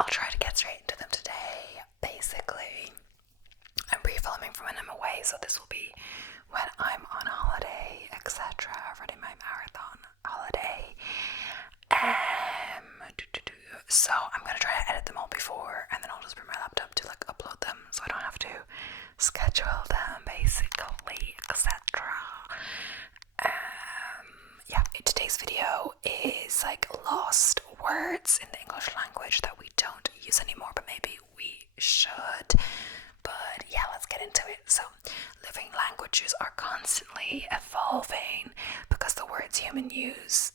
I'll try to get straight into them today. Basically, I'm pre-filming from when I'm away, so this will be when I'm on holiday, etc. Running my marathon holiday. So I'm gonna try to edit them all before, and then I'll just bring my laptop to like upload them, so I don't have to schedule them, basically, etc. Yeah, today's video is like lost words in the English language that we don't use anymore, but maybe we should. But yeah, let's get into it. So, living languages are constantly evolving because the words human beings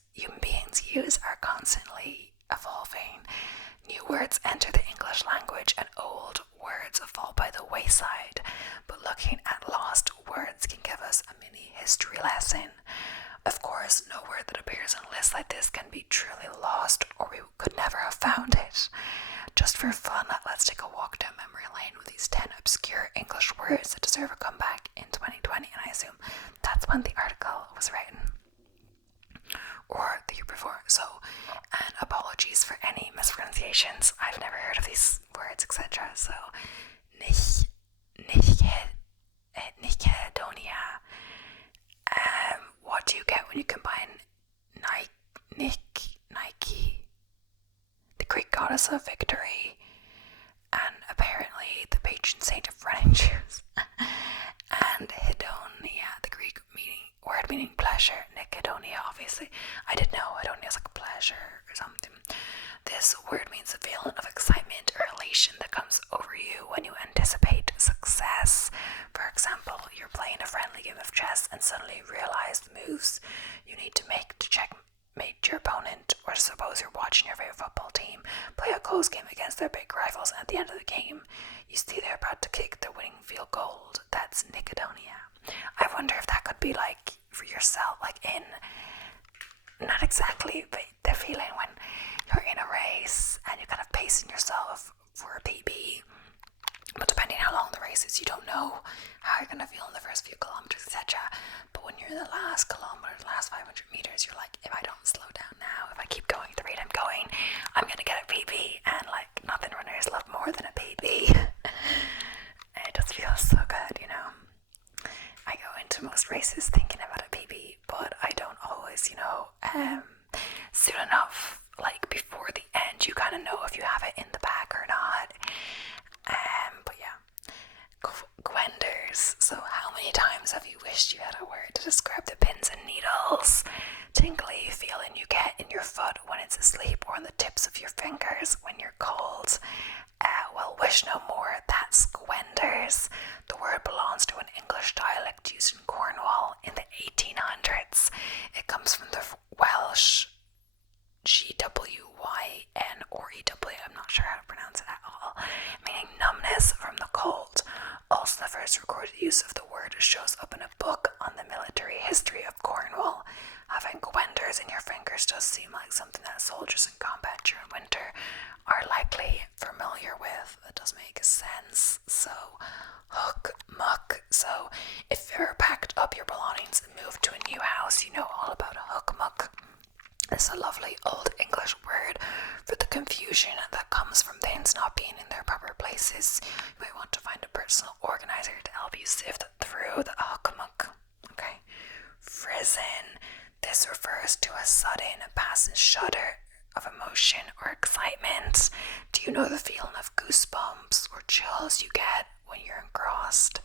use are constantly evolving. New words enter the English language and old words fall by the wayside. But looking at lost words can give us a mini history lesson. Of course, no word that appears on lists like this can be truly lost, or we could never have found it. Just for fun, let's take a walk down memory lane with these 10 obscure English words that deserve a comeback in 2020, and I assume that's when the article was written, or the year before. So, and apologies for any mispronunciations. I've never heard of these words, etc. So, Nichedonia. What do you get when you combine Nike, the Greek goddess of victory, and apparently the patron saint of running shoes, and Hedonia, the Greek word meaning pleasure? Nicodonia, obviously. I didn't know Hedonia is like a pleasure or something. This word means a feeling of excitement or elation that comes over you when you anticipate success. For example, you're playing a friendly game of chess and suddenly realize the moves you need to make to checkmate your opponent. Or suppose you're watching your favorite football team play a close game against their big rivals, and at the end of the game, you see they're about to kick their winning field goal. That's Nicodonia. I wonder if that could be like for yourself, like in, not exactly, but the feeling when you're in a race and you're kind of pacing yourself for a PB, but depending how long the race is, you don't know how you're going to feel in the first few kilometers, etc. But when you're in the last kilometer, the last 500 meters, you're like, if I don't slow down now, if I keep going at the rate I'm going, I'm going to get a PB, and like, nothing runners love more than a PB. It just feels so good, you know. I go into most races thinking about a PB, but I don't always, soon enough, like before the end, you kind of know if you have it in the bag or not. But yeah, Gwenders. So how many times have you wished you had a word to describe the pins and needles, tingly feeling you get in your foot when it's asleep, or on the tips of your fingers when you're cold? Well, wish no more. That's Gwenders. The word belongs to an English dialect used in Cornwall in the 1800s. It comes from the Welsh GWYN or EW, I'm not sure how to pronounce it at all, meaning numbness from the cold. Also, the first recorded use of the word shows up in a book on the military history of Cornwall. Having Gwenders in your fingers does seem like something that soldiers in combat during winter are likely familiar with. That does make sense. So, hook muck. So, if you've ever packed up your belongings and moved to a new house, you know all about a hook muck. It's a lovely old English word for the confusion that comes from things not being in their proper places. You might want to find a personal organizer to help you sift through the hook muck. Okay. Frizzen. This refers to a sudden passing shudder of emotion or excitement. Do you know the feeling of goosebumps or chills you get when you're engrossed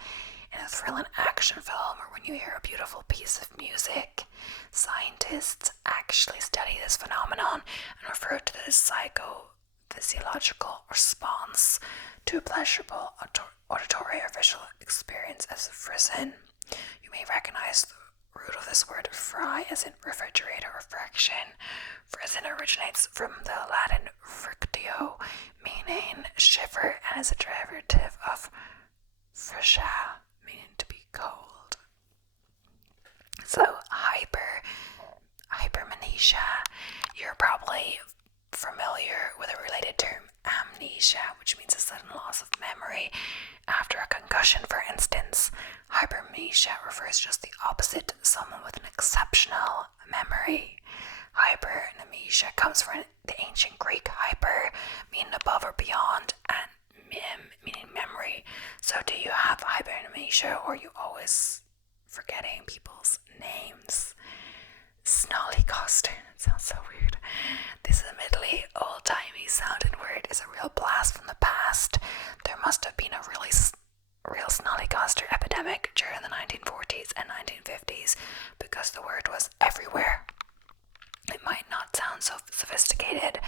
in a thrilling action film, or when you hear a beautiful piece of music? Scientists actually study this phenomenon and refer to the psychophysiological response to a pleasurable auditory or visual experience as a frizzen. You may recognize the root of this word fry as in refrigerator or friction. Frizzen originates from the Latin frictio, meaning shiver, and is a derivative of friscia, meaning to be cold. So hypermnesia. You're probably familiar with a related term, amnesia, which means a sudden loss of memory after a concussion, for instance. Hypermnesia refers just the opposite, someone with an exceptional memory. Hypermnesia comes from the ancient Greek hyper, meaning above or amnesia or you always forgetting people's names. Snollygoster. It sounds so weird. This admittedly old-timey sounding word is a real blast from the past. There must have been a real snollygoster epidemic during the 1940s and 1950s because the word was everywhere. It might not sound so sophisticated,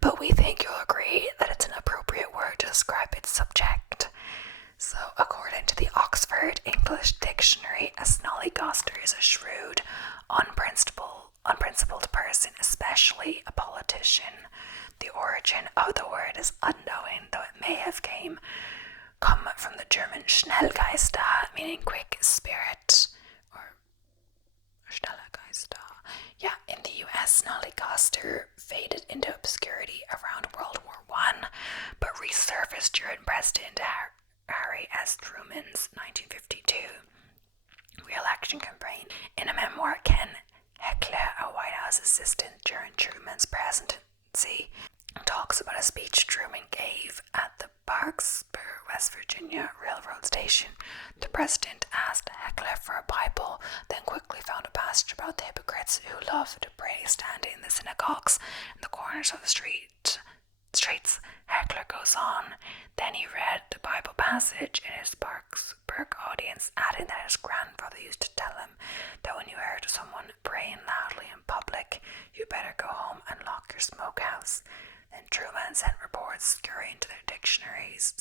but we think you'll agree that it's an appropriate word to describe its subject. So, according to the Oxford English Dictionary, a snollygoster is a shrewd, unprincipled person, especially a politician. The origin of the word is unknown, though it may have come from the German Schnellgeister, meaning quick spirit, or Schnellgeister. Yeah, in the US, snollygoster faded into obscurity around World War I, but resurfaced during President Harry S. Truman's 1952 re-election campaign. In a memoir, Ken Heckler, a White House assistant during Truman's presidency, talks about a speech Truman gave at the Parkersburg, West Virginia railroad station. The president asked Heckler for a Bible, then quickly found a passage about the hypocrites who loved to pray standing in the synagogues and the corners of the streets. Heckler goes on. Then he read the Bible passage in his Parkersburg audience, adding that his grandfather used to tell him that when you heard someone praying loudly in public, you better go home and lock your smokehouse. Then Truman sent reporters scurrying to their dictionaries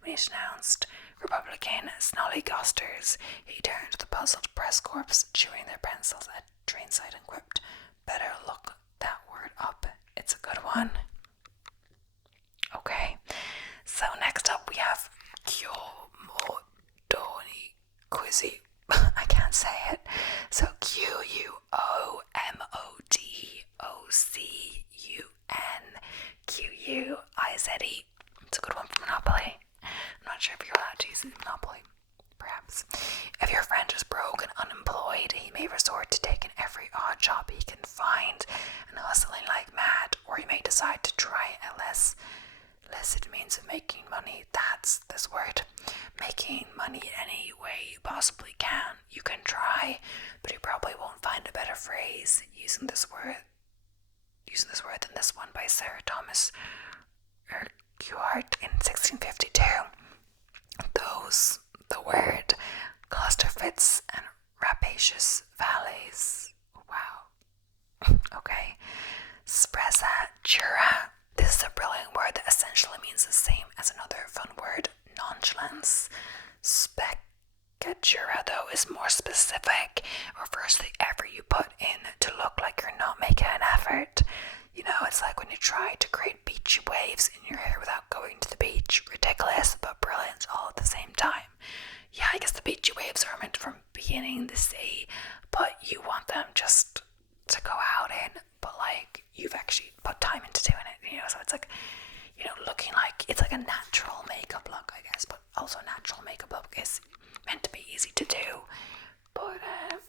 when he announced Republican snollygosters. He turned to the puzzled press corps, chewing their pencils at train-side and quipped, "Better look that word up. It's a good one." Okay, so next up we have Kyomodoni Quizi. I can't say it. So Quomodocunquize. It's a good one for Monopoly. I'm not sure if you're allowed to use it in Monopoly. Perhaps. If your friend is broke and unemployed, he may resort to taking every odd job he can find and hustling like mad, or he may decide to try a less illicit means of making money. That's this word. Making money any way you possibly can. You can try, but you probably won't find a better phrase using this word than this one by Sir Thomas Urquhart in 1652. The word cluster fits and rapacious valleys. Wow. Okay. Sprezzatura. This is a brilliant word that essentially means the same as another fun word, nonchalance. Speccatura, though, is more specific. It refers to the effort you put in to look like you're not making an effort. You know, it's like when you try to create beach waves in your hair without going to the beach. Ridiculous, but brilliant all at the same time. Yeah, I guess the beachy waves are meant from beginning the sea, but you want them just to go out in, but like you've actually put time into doing it, you know, so it's like, you know, looking like it's like a natural makeup look, I guess, but also natural makeup look is meant to be easy to do, but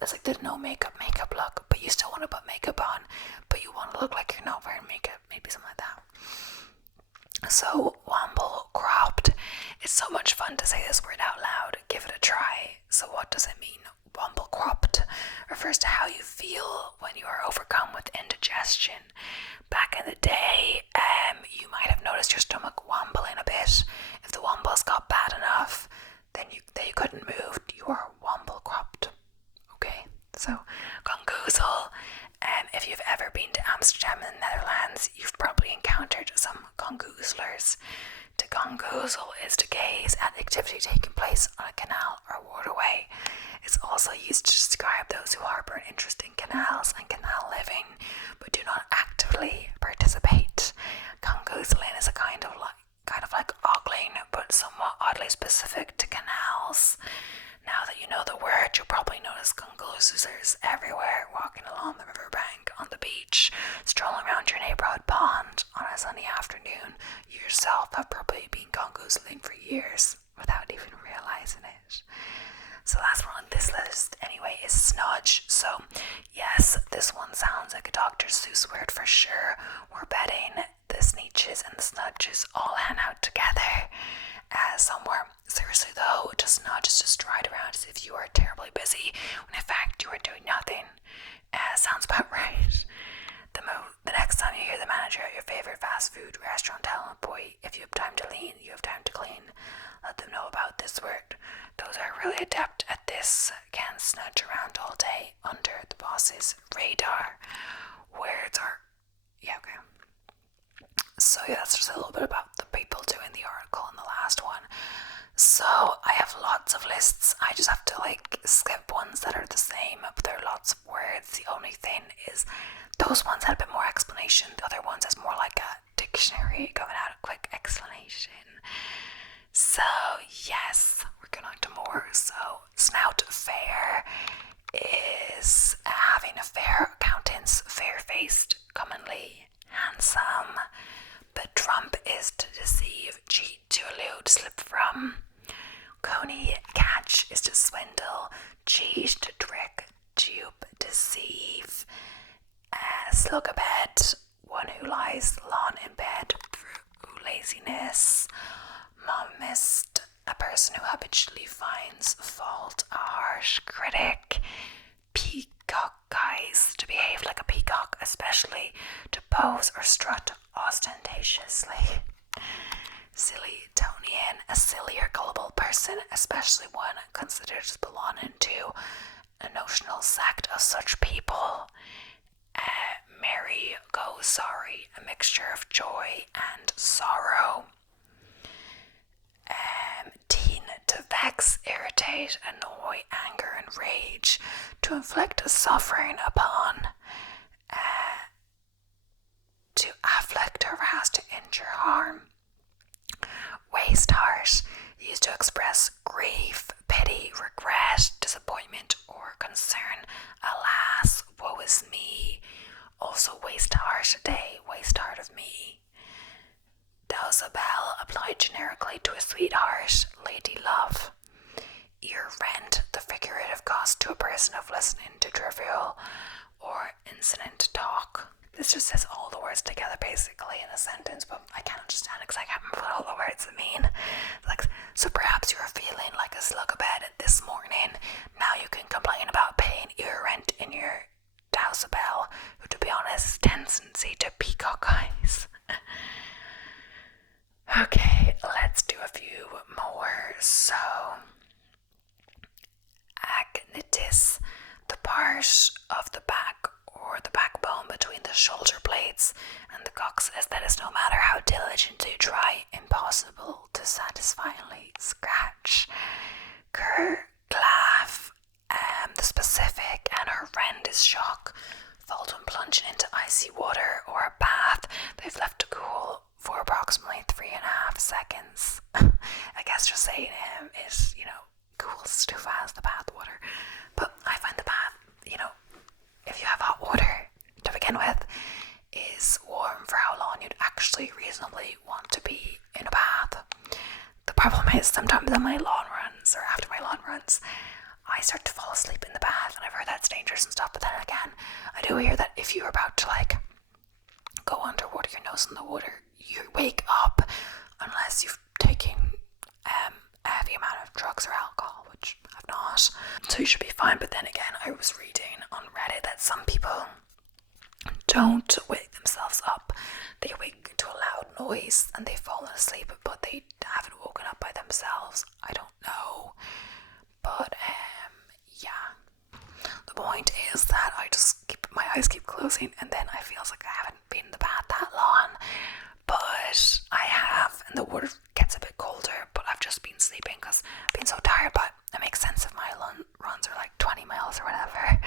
it's like there's no makeup look, but you still want to put makeup on, but you want to look like you're not wearing makeup, maybe something like that. So, womble cropped. It's so much fun to say this word out loud. Give it a try. So what does it mean? Womble cropped refers to how you feel when you are overcome with indigestion. Back in the day, you might have noticed your stomach wobbling a bit. If the wombles got bad enough, then you couldn't move. You are womble cropped. Okay, so gongoozle. If you've ever been to Amsterdam in the Netherlands, you've probably encountered some gongoozlers. To gongoozle is to gaze at activity taking place on a canal or waterway. It's also used to describe those who harbor an interest in canals and canal living, but do not actively participate. Gongoozling is a kind of like ogling, but somewhat oddly specific to canals. Now that you know the word, you'll probably notice gongoozlers everywhere, walking along the riverbank, on the beach, strolling around your neighborhood pond on a sunny afternoon. You yourself have probably been gongoozling for years without even realizing it. So the last one on this list, anyway, is snudge. So, yes, this one sounds like a Dr. Seuss word for sure. We're betting the sneeches and the snudges all hang out together somewhere. Sir Seriously though, does not just stride around as if you are terribly busy, when in fact you are doing nothing. Sounds about right. The next time you hear the manager at your favourite fast food restaurant tell a boy, if you have time to lean, you have time to clean. Let them know about this word. Those are really adept at this can snudge around all day under the boss's radar. Words are... yeah, okay. So yeah, that's just a little bit about the people doing the article in the last one. So I have lots of lists. I just have to like skip ones that are the same, but there are lots of words. The only thing is those ones had a bit more explanation. The other ones is more like a dictionary going out a quick explanation. So yes, we're going on to more. So snout fair is having a fair accountants, fair-faced, commonly handsome. But trump is to deceive, cheat, to elude, slip from. Coney, catch is to swindle, cheat, to trick, dupe, deceive. Slug a bed, one who lies long in bed through laziness. Mommist, a person who habitually finds fault, a harsh critic. Peacock guys, to behave like a peacock, especially to pose or strut ostentatiously. Silly Tonian, a silly or gullible person, especially one considered as belonging to a notional sect of such people. Merry, go sorry, a mixture of joy and sorrow. Teen, to vex, irritate, annoy, anger, and rage, to inflict a suffering upon. To afflict, harass, to injure, harm. Waste heart, used to express grief, pity, regret, disappointment, or concern. Alas, woe is me. Also waste heart a day, waste heart of me. Dowsabelle, applied generically to a sweetheart, lady love. Ear rent, the figurative cost to a person of listening to trivial or incident talk. This just says all the words together basically in a sentence, but I can't understand it because I can't remember what all the words mean. Like, so perhaps you're feeling like a slug of bed this morning. Now you can complain about paying ear rent in your Dowsabelle, who to be honest is tendency to peacock eyes. Okay, let's do a few more. So, agnitis, the part of the back or the backbone between the shoulder blades and the coccyx that is, no matter how diligent you try, impossible to satisfyingly scratch. Kerglaff, the specific and horrendous shock felt when plunging into icy water or a bath they've left to cool for approximately 3.5 seconds. I guess just saying is, cools too fast, the bath water. But I find the bath, if you have hot water to begin with, is warm for how long you'd actually reasonably want to be in a bath. The problem is sometimes on my lawn runs, or after my lawn runs, I start to fall asleep in the bath, and I've heard that's dangerous and stuff, but then again, I do hear that if you're about to go underwater, your nose in the water, you wake up unless you've taken a heavy amount of drugs or alcohol, which I've not, so you should be fine. But then again, I was reading on Reddit that some people don't wake themselves up. They wake to a loud noise and they've fallen asleep, but they haven't woken up by themselves. I don't know, but yeah, the point is that my eyes keep closing, and then I feel like I haven't been in the bath that long, but I have, and the water gets a bit colder, but I've just been sleeping because I've been so tired. But it makes sense if my runs are like 20 miles or whatever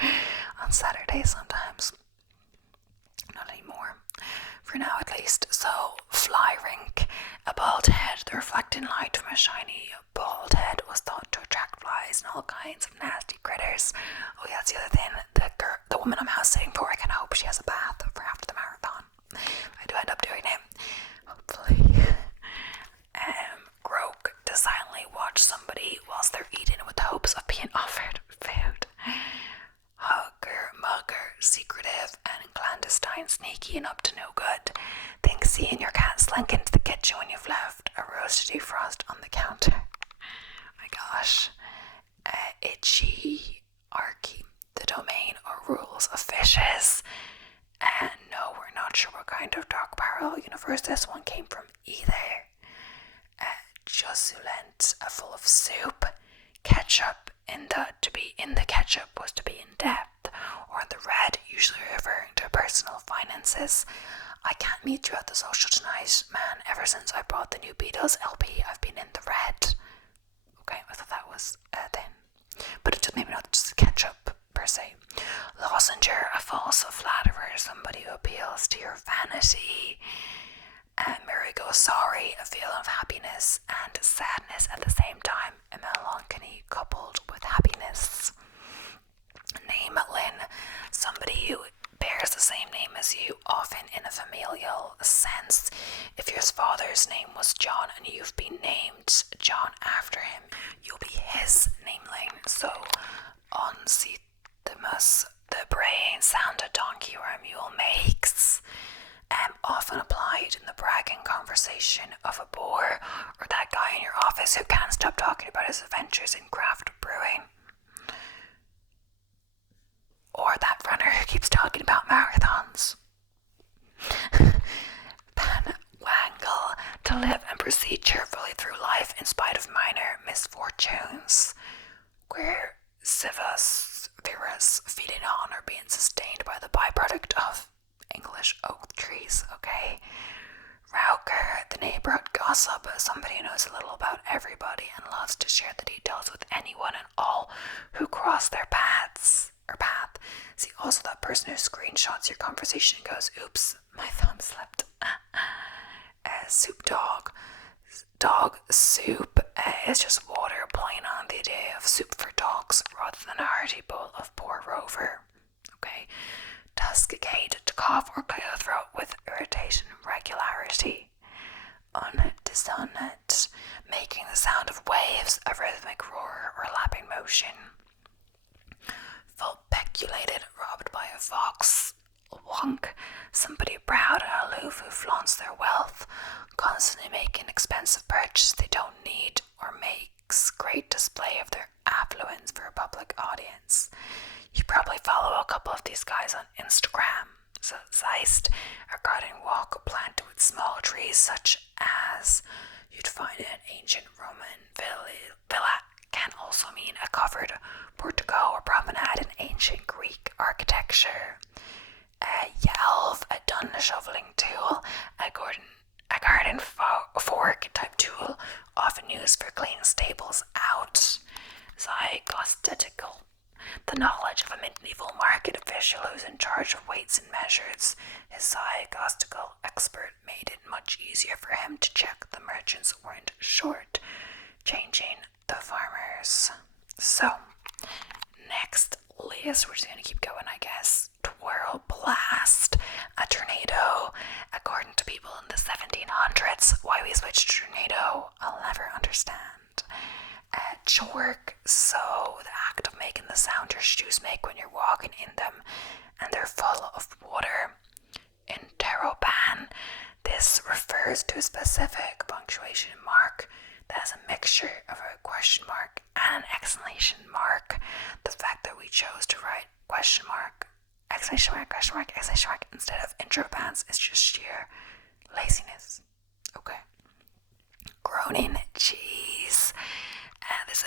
on Saturday sometimes. Not anymore, for now at least. So, fly rink, a bald head, the reflecting light from a shiny bald head was thought to attract flies and all kinds of nasty critters. Oh yeah, that's the other thing. The woman I'm house sitting for, I kind of hope she has a bath for after the marathon. I do end up doing it, hopefully. Groke, to silently watch somebody whilst they're eating with the hopes of being offered food. Hugger, mugger, secretive and clandestine, sneaky and up to no good. Think seeing your cat slink into the kitchen when you've left a roast to defrost on the counter. but itchy archy, the domain or rules of fishes. And no, we're not sure what kind of dark parallel universe this one came from either. Josulent, full of soup. Ketchup, to be in the ketchup was to be in depth, or in the red, usually referring to personal finances. I can't meet you at the social tonight, man. Ever since I bought the new Beatles LP, I've been in the red. Okay, I thought that was then. But it maybe not just ketchup per se. Lozenger, a false flatterer, somebody who appeals to your vanity. Mary goes sorry, a feeling of happiness and sadness at the same time, a melancholy coupled with happiness. Name Lynn, somebody who bears the same name as you, often in a familial sense. If your father's name was John and you've been named John after him, you'll be his nameling. So, on Cethemus, the braying sound a donkey or a mule makes, often applied in the bragging conversation of a bore or that guy in your office who can't stop talking about his adventures in craft brewing. Or that runner who keeps talking about marathons. Panwangle, to live and proceed cheerfully through life in spite of minor misfortunes. Queer civus virus, feeding on or being sustained by the byproduct of English oak trees, okay? Rauker, the neighborhood gossip, somebody who knows a little about everybody and loves to share the details with anyone and all who cross their path. See, also that person who screenshots your conversation and goes, oops, my thumb slipped. Soup dog. Dog soup is just water, playing on the idea of soup for dogs rather than a hearty bowl of poor Rover. Okay? Tuscicate, to cough or clear the throat with irritation and regularity. Undissonant, making the sound of waves, a rhythmic roar or lapping motion. Fulpeculated, robbed by a fox. Wonk, somebody proud and aloof who flaunts their wealth, constantly making expensive purchases they don't need, or makes great display of their affluence for a public audience. You probably follow a couple of these guys on Instagram. So Zeist, a garden walk planted with small trees such as you'd find in an ancient Roman villa, can also mean a covered portico or promenade in ancient Greek architecture. Yelv, a dun shoveling tool, a garden fork type tool, often used for cleaning stables out. Zygostetical, the knowledge of a medieval market official who's in charge of weights and measures. His zygostical expert made it much easier for him to check the merchants weren't short changing the farmers. So, next list, we're just going to keep going, I guess. Twirl blast, a tornado. According to people in the 1700s, why we switched to tornado, I'll never understand. Chork, so the act of making the sound your shoes make when you're walking in them, and they're full of water. Interroban, this refers to a specific punctuation mark that has a mixture of a question mark and an exclamation mark. The fact that we chose to write question mark, exclamation mark, question mark, exclamation mark instead of interrobans is just sheer laziness. Okay. Groaning cheese. This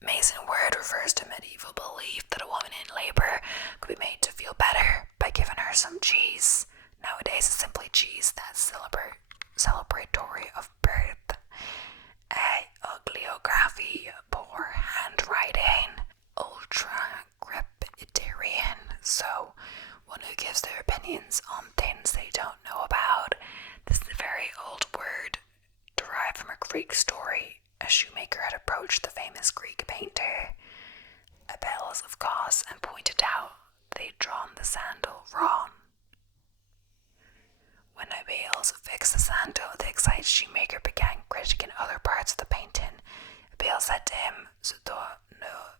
amazing word refers to medieval belief that a woman in labor could be made to feel better by giving her some cheese. Nowadays, it's simply cheese that's celebratory of birth. Ugliography, poor handwriting. Ultra-crepidarian, so one who gives their opinions on things they don't know about. This is a very old word derived from a Greek story. A shoemaker had approached the famous Greek painter Apelles of Kos and pointed out they'd drawn the sandal wrong. When Apelles fixed the sandal, the excited shoemaker began critiquing other parts of the painting. Apelles said to him, "Sudo no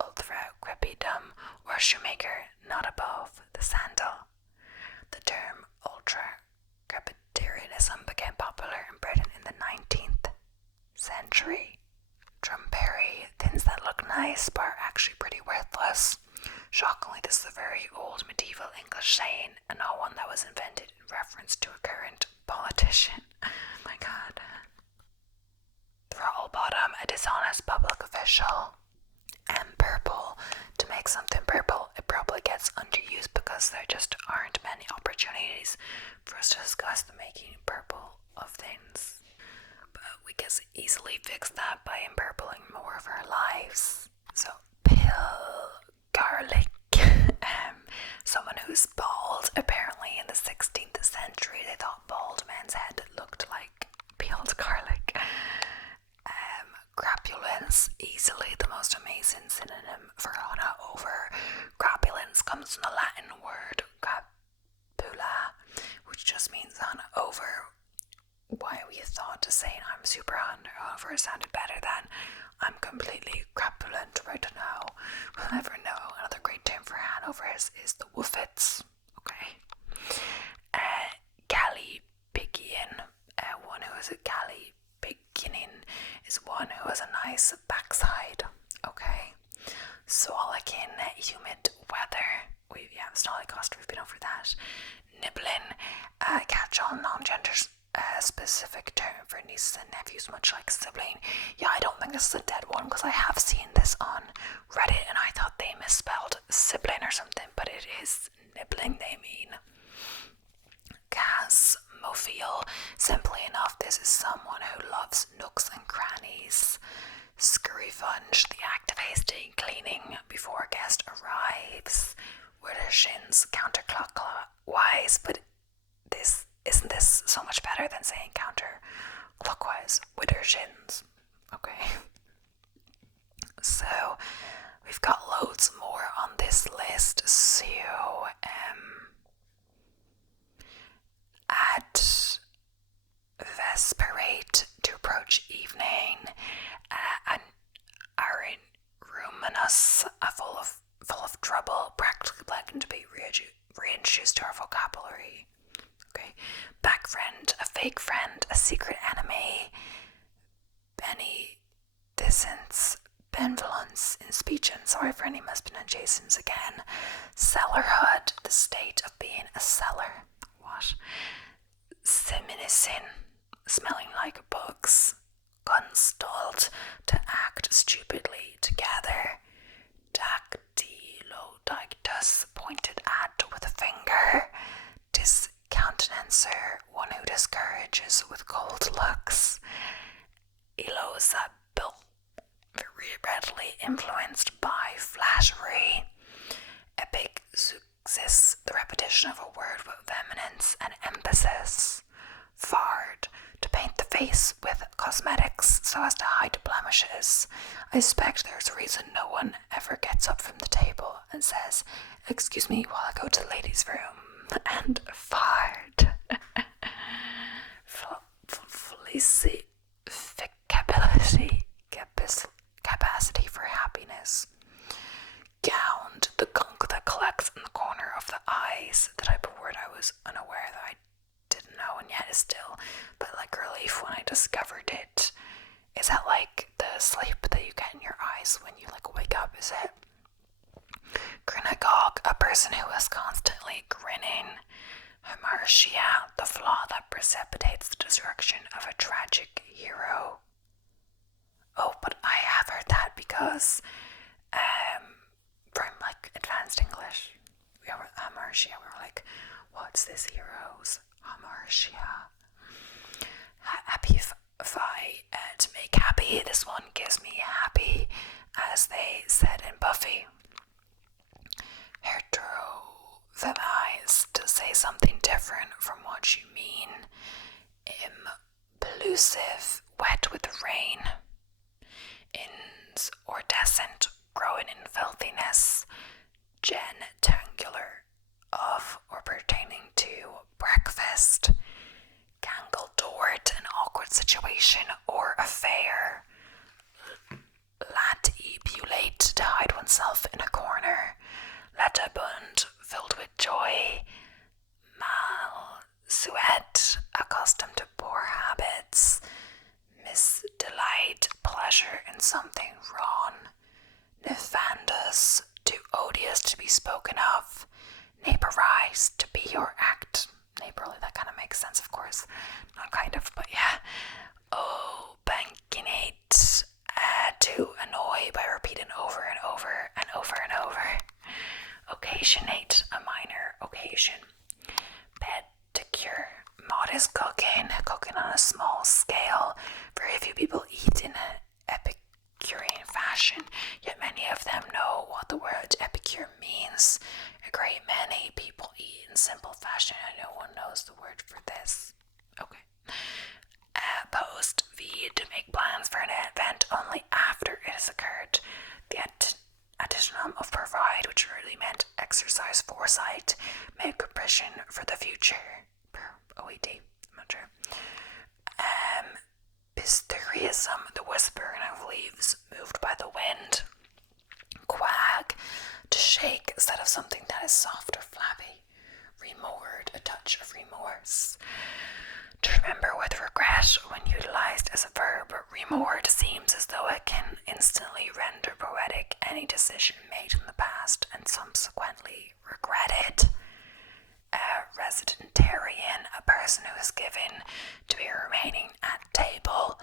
ultra crepidum," or shoemaker, not above the sandal. The term ultra crepidarianism became popular in Britain in the 19th century. Drumberry, thin nice, but are actually pretty worthless. Shockingly, this is a very old medieval English saying, and not one that was invented in reference to a current politician. Oh my god. Throttle bottom, a dishonest public official. And purple, to make something purple, it probably gets underused because there just aren't many opportunities for us to discuss the making purple of things. But we can easily fix that by empurpling more of our lives. So, pill garlic. Someone who's bald. Apparently in the 16th century they thought bald men's head looked like peeled garlic. Crapulence, easily the most amazing synonym for Hana over. Crapulence comes from the Latin word crapula, which just means Hana over. Why we thought saying I'm super hungover sounded better than I'm completely crapulent right now. We'll never know. Another great term for hangovers is the woofits. Okay. Galley Pigian, one who is a galley beginning is one who has a nice backside. Okay. Swallicking, humid weather. Snolly Costa, we've been over that. Nibbling, catch-all non-gender specific term for nieces and nephews, much like sibling. Yeah, I don't think this is a dead one because I have seen this on Reddit and I thought they misspelled sibling or something, but it is nibbling they mean. Gasmophile, simply enough, this is someone who loves nooks and crannies. Scurryfunge, the act of hasty cleaning before a guest arrives. Widdershins, counterclockwise, but isn't this so much better than saying counterclockwise? Widdershins. Okay. So we've got loads more on this list. So at vesperate, to approach evening, and are in ruminous, full of trouble, practically begging to be reintroduced to our vocabulary. Okay, back friend, a fake friend, a secret enemy, beneficence, benevolence in speech, and sorry for any mispronunciations again. Sellerhood, the state of being a seller. What? Seminicin, smelling like bugs. Gunstalled, to act stupidly together. Dactylodictus, pointed at with a finger. Discountenancer, one who discourages with cold looks. Elosabil, very readily influenced by flattery. Epixuxis, the repetition of a word with vehemence and emphasis. Fard, to paint the face with cosmetics so as to hide blemishes. I suspect there's a reason no one ever gets up from the table and says, "Excuse me while I go to the ladies' room," and fard. Capacity for happiness. Gowned, the gunk that collects in the corner of the eyes, the type of word I was unaware that I didn't know and yet is still, but like relief when I discovered it. Is that like the sleep that you get in your eyes when you like wake up, is it? Grinagog, a person who is constantly grinning. Hamartia, the flaw that precipitates the destruction of a tragic hero. Oh, but I have heard that because from like advanced English, we were Hamartia, we were like, what's this hero's Hamartia? Happy to make happy. This one gives me happy, as they said in Buffy. Heterovemize, to say something different from what you mean. Implusive, wet with rain. Incandescent, growing in filthiness. Gentangular, of or pertaining to breakfast. Gangle-dort, an awkward situation or affair. Latibulate, to hide oneself in a corner. Letabund, filled with joy. Malsuet, accustomed to poor habits. Misdelight, pleasure in something wrong. nefandus, too odious to be spoken of, neighborize, to be or act neighborly. That kind of makes sense, of course. Not kind of, but yeah. Oh, bankinate, to annoy by repeating over and over and over and over. Occasionate, a minor occasion. Pedicure, modest cooking, cooking on a small scale. Very few people eat in an Epicurean fashion, yet many of them know what the word epicure means. A great many people eat in simple fashion, and no one knows the word for this. Okay. Post V, to make plans for an event only after it has occurred. The addition of provide, which really meant exercise foresight, make provision for the future. OED, I'm not sure. Pisteriism, the whispering of leaves moved by the wind. Quag, to shake instead of something that is soft or flabby. Remorse, a touch of remorse. To remember with regret when utilized as a verb, remorse seems as though it can instantly render poetic any decision made in the past and subsequently regretted. A residentarian, a person who is given to be remaining at table.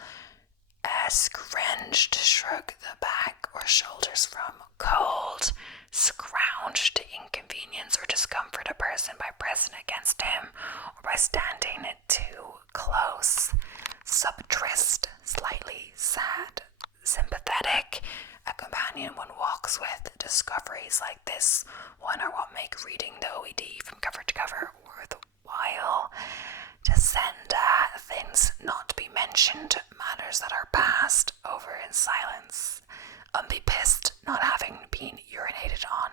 A scrunch, to shrug the back or shoulders from cold. Scrounge, to inconvenience or discomfort a person by pressing against him or by standing too close. Subtrist, slightly sad. Sympathetic, a companion one walks with. Discoveries like this one are what make reading the OED from cover to cover worthwhile. Descenda, things not to be mentioned, matters that are passed over in silence. Unbepissed, not having been urinated on.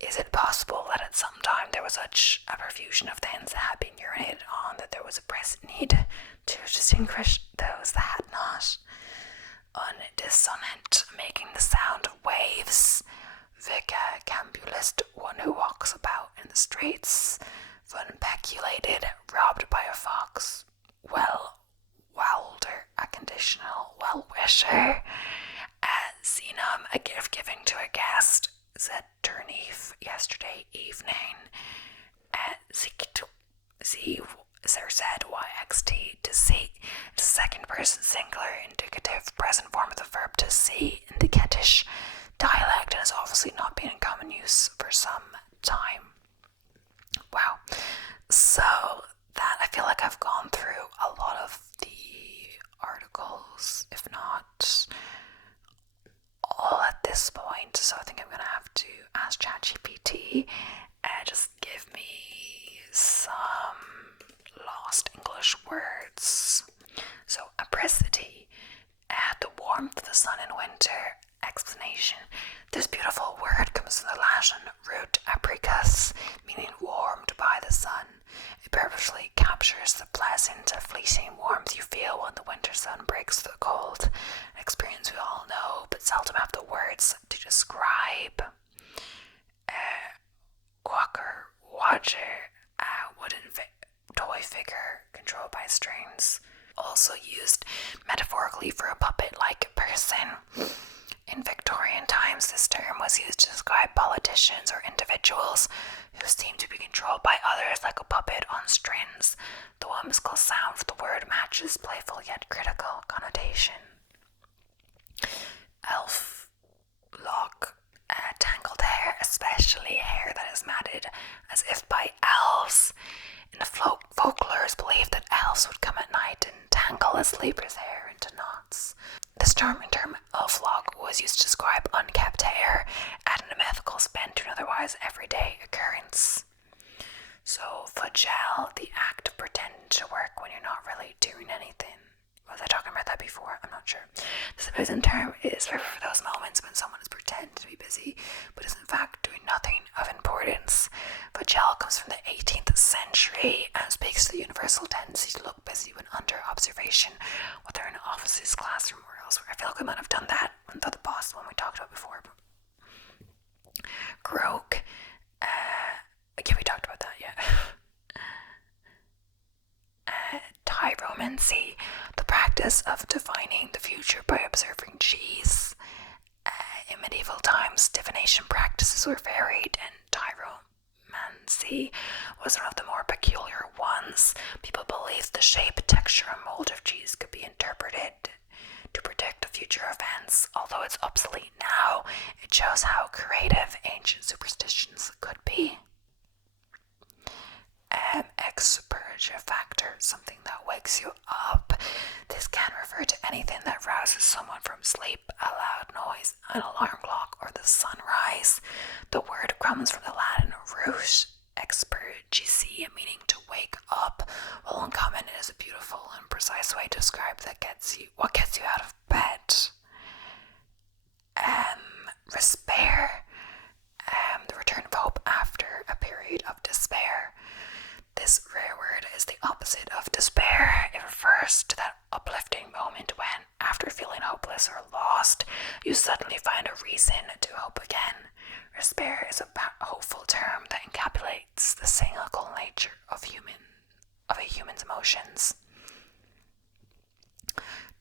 Is it possible that at some time there was such a profusion of things that had been urinated on that there was a pressing need to distinguish those that had not? Undissonant, making the sound of waves. Vicacambulist, one who walks about in the streets. Funpeculated, robbed by a fox. Welder, a conditional well-wisher. Xenum, a gift given to a guest, said Turnif yesterday evening. Said YXT, to see, the second person singular indicative present form of the verb to see in the Kentish dialect and has obviously not been in common use for some time. Wow. So that, I feel like I've gone through a lot of the articles, if not all at this point, so I think I'm gonna have to ask ChatGPT and just give me some lost English words. So, apricity, the warmth of the sun in winter. Explanation: this beautiful word comes from the Latin root apricus, meaning warmed by the sun. It perfectly captures the pleasant, fleeting warmth you feel when the winter sun breaks through the cold. An experience we all know, but seldom have the words to describe. Quacker watcher, wooden toy figure controlled by strings. Also used metaphorically for a puppet-like person. In Victorian times, this term was used to describe politicians or individuals who seem to be controlled by others like a puppet on strings. The whimsical sound of the word matches playful yet critical connotation. Elf lock, tangled hair, especially hair that is matted as if by elves. In the folklore, it's believed that elves would come at night and tangle a sleeper's hair into knots. This charming term, elf-lock, was used to describe unkept hair, adding a mythical spin to an otherwise everyday occurrence. So, fudgel, the act of pretending to work when you're not really doing anything. Was I talking about that before? I'm not sure. The supposed term is for those moments when someone is pretending to be busy, but is in fact doing nothing of importance. Fudgel comes from the 18th century and speaks to the universal tendency to look busy when under observation, whether in offices, classroom, or elsewhere. I feel like we might have done that with the boss one we talked about before. Grog. Yeah, we talked about that, yeah. Tyromancy, the practice of defining the future by observing cheese. In medieval times, divination practices were varied, and tyromancy was one of the more peculiar ones. People believed the shape, texture, and mold of cheese could be interpreted to predict future events. Although it's obsolete now, it shows how creative ancient superstitions could be. Expurge factor, something that wakes you up. This can refer to anything that rouses someone from sleep: a loud noise, an alarm clock, or the sunrise. The word comes from the Latin root expurgere, meaning to wake up. While uncommon, it is a beautiful and precise way to describe what gets you out of bed. Respair, the return of hope after a period of despair. This rare word is the opposite of despair. It refers to that uplifting moment when, after feeling hopeless or lost, you suddenly find a reason to hope again. Despair is a hopeful term that encapsulates the cyclical nature of a human's emotions.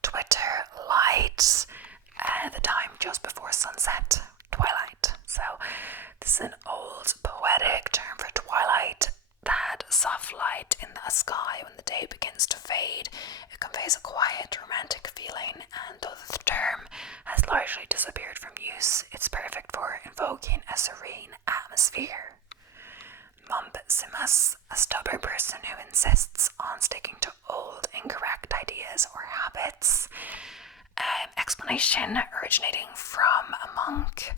Twitter light, the time just before sunset, twilight. So this is an old poetic term for twilight, that soft light in the sky when the day begins to fade. It conveys a quiet, romantic feeling, and though the term has largely disappeared from use, it's perfect for invoking a serene atmosphere. Mumpsimus, a stubborn person who insists on sticking to old, incorrect ideas or habits. Explanation originating from a monk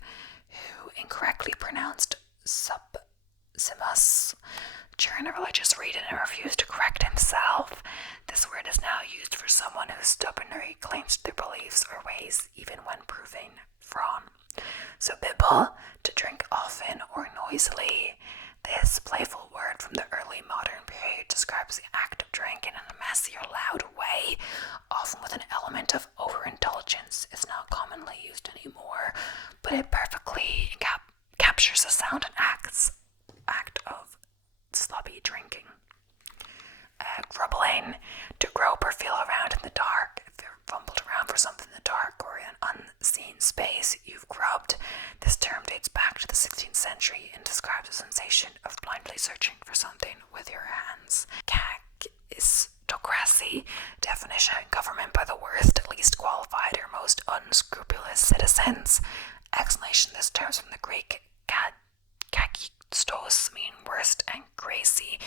who incorrectly pronounced Subsimus during a religious reading and refused to correct himself. This word is now used for someone who stubbornly clings to their beliefs or ways even when proving wrong. So bibble, to drink often or noisily. This playful word from the early modern period describes the act of drinking in a messy or loud way, often with an element of overindulgence. It's not commonly used anymore, but it perfectly captures the sound and act of sloppy drinking. Grubbling, to grope or feel around in the dark. If you're fumbled around for something in the dark or in an unseen space, you've grubbed. This term dates back to the 16th century and describes the sensation of blindly searching for something with your hands. Cacistocracy, definition: government by the worst, least qualified, or most unscrupulous citizens. Explanation: this term is from the Greek kakistos, meaning worst, and crassy,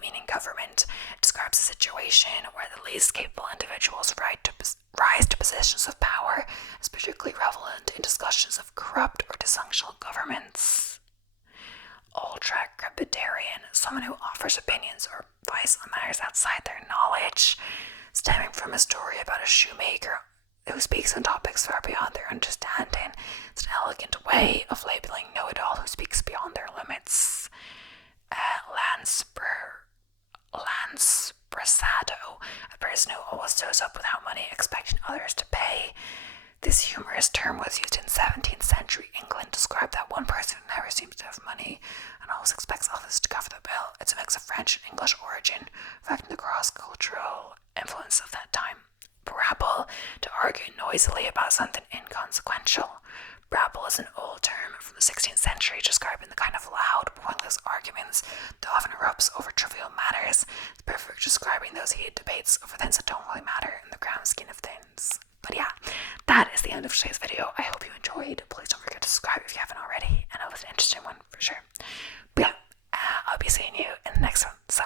meaning government. It describes a situation where the least capable individuals rise to positions of power. It's particularly relevant in discussions of corrupt or dysfunctional governments. Ultra-crepidarian, someone who offers opinions or advice on matters outside their knowledge, stemming from a story about a shoemaker who speaks on topics far beyond their understanding. It's an elegant way of labeling know-it-all who speaks beyond their limits. Lanspressado, a person who always shows up without money, expecting others to pay. This humorous term was used in 17th century England to describe that one person who never seems to have money and always expects others to cover the bill. It's a mix of French and English origin, reflecting the cross-cultural influence of that time. Brabble, to argue noisily about something inconsequential. Brabble is an old term from the 16th century describing the kind of loud, pointless arguments that often erupts over trivial matters. It's perfect for describing those heated debates over things that don't really matter in the grand scheme of things. But yeah, that is the end of today's video. I hope you enjoyed. Please don't forget to subscribe if you haven't already, and it was an interesting one for sure. But yeah, I'll be seeing you in the next one. So